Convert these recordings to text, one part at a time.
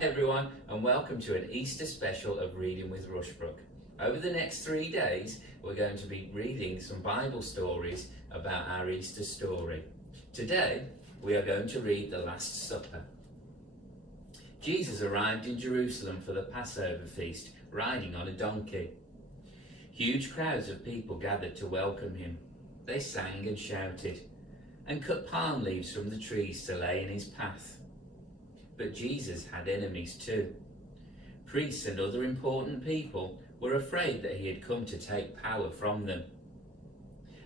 Everyone, and welcome to an Easter special of Reading with Rushbrook. Over the next 3 days, we're going to be reading some Bible stories about our Easter story. Today, we are going to read the Last Supper. Jesus arrived in Jerusalem for the Passover feast, riding on a donkey. Huge crowds of people gathered to welcome him. They sang and shouted, and cut palm leaves from the trees to lay in his path. But Jesus had enemies too. Priests and other important people were afraid that he had come to take power from them.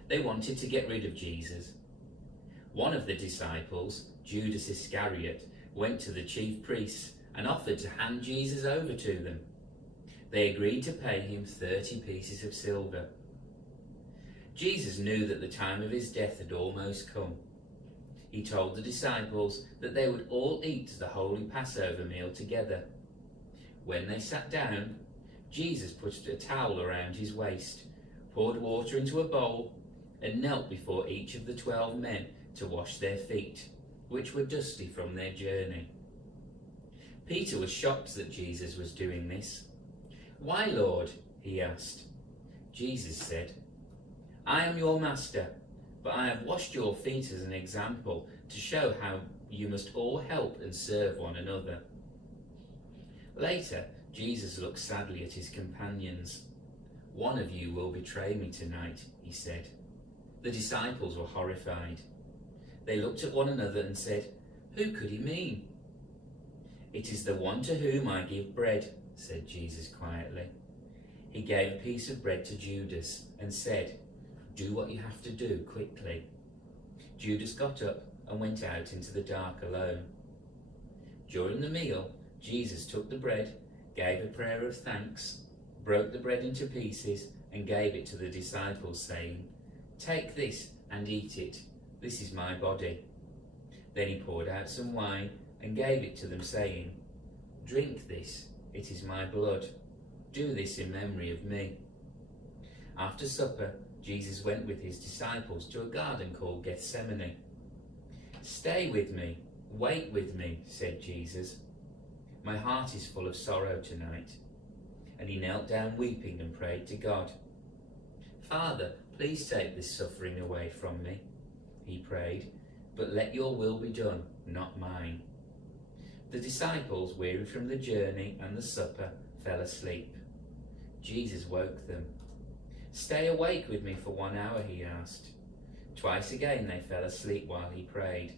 They wanted to get rid of Jesus. One of the disciples, Judas Iscariot, went to the chief priests and offered to hand Jesus over to them. They agreed to pay him 30 pieces of silver. Jesus knew that the time of his death had almost come. He told the disciples that they would all eat the holy Passover meal together. When they sat down, Jesus put a towel around his waist, poured water into a bowl, and knelt before each of the 12 men to wash their feet, which were dusty from their journey. Peter was shocked that Jesus was doing this. "Why, Lord?" he asked. Jesus said, "I am your master, but I have washed your feet as an example to show how you must all help and serve one another." Later, Jesus looked sadly at his companions. "One of you will betray me tonight," he said. The disciples were horrified. They looked at one another and said, "Who could he mean?" "It is the one to whom I give bread," said Jesus quietly. He gave a piece of bread to Judas and said, "Do what you have to do quickly." Judas got up and went out into the dark alone. During the meal, Jesus took the bread, gave a prayer of thanks, broke the bread into pieces and gave it to the disciples, saying, "Take this and eat it. This is my body." Then he poured out some wine and gave it to them, saying, "Drink this, it is my blood. Do this in memory of me." After supper, Jesus went with his disciples to a garden called Gethsemane. "Stay with me, wait with me," said Jesus. "My heart is full of sorrow tonight." And he knelt down weeping and prayed to God. "Father, please take this suffering away from me," he prayed, "but let your will be done, not mine." The disciples, weary from the journey and the supper, fell asleep. Jesus woke them. "Stay awake with me for 1 hour," he asked. Twice again they fell asleep while he prayed.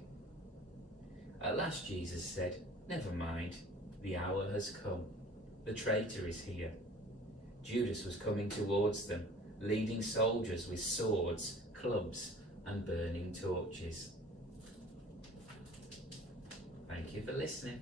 At last Jesus said, "Never mind, the hour has come. The traitor is here." Judas was coming towards them, leading soldiers with swords, clubs, and burning torches. Thank you for listening.